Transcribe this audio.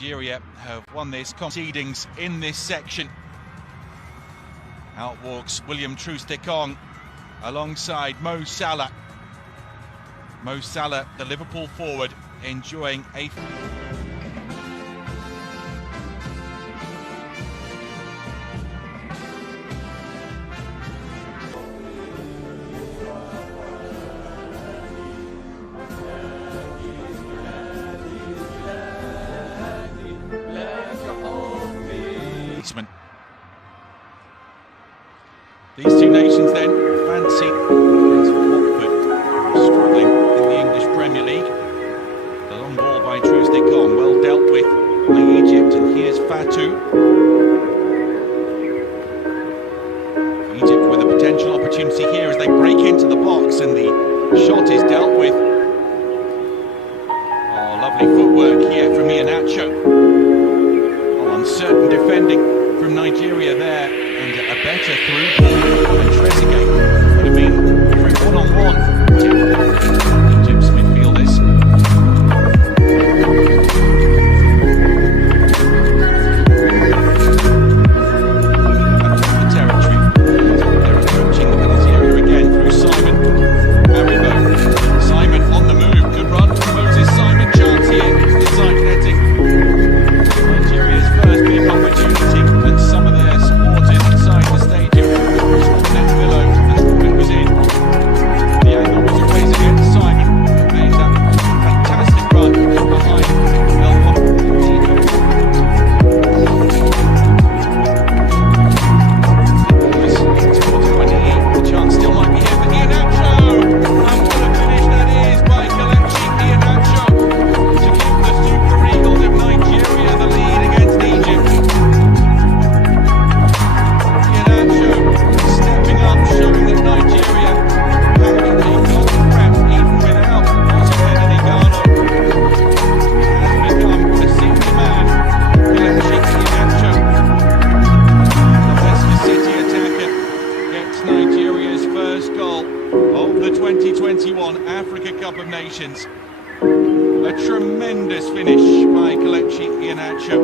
Nigeria have won this proceedings in this section. Out walks William Troost-Ekong alongside Mo Salah. Mo Salah, the Liverpool forward, enjoying a... These two nations then fancy Watford, struggling in the English Premier League. The long ball by Troost-Ekong, well dealt with by Egypt, and here's Fatou. Egypt with a potential opportunity here as they break into the box, and the shot is dealt with. Oh, lovely footwork here from Iheanacho. Oh, uncertain defending from Nigeria there, and a better through ball than Trezeguet would have been for a one-on-one. Egypt's midfielders. The territory. They're approaching the penalty area again through Simon. Aribo. Simon on the move. Good run from Moses Simon. Chance here. It's the side netting. Nigeria's first big opportunity, and some of their supporters inside the stadium net below, and it was in. The angle was always against Simon, who made that fantastic run behind the chance still might be here for Iheanacho, and what a finish that is by Iheanacho to give the Super Eagles of Nigeria the lead against Egypt. Iheanacho stepping up, showing that Nigeria have a goal threat even without Osimhen and Igalo. Has become a single man. Iheanacho, the Leicester City attacker, gets Nigeria's first goal of the 2021 Africa Cup of Nations. A tremendous finish by Iheanacho.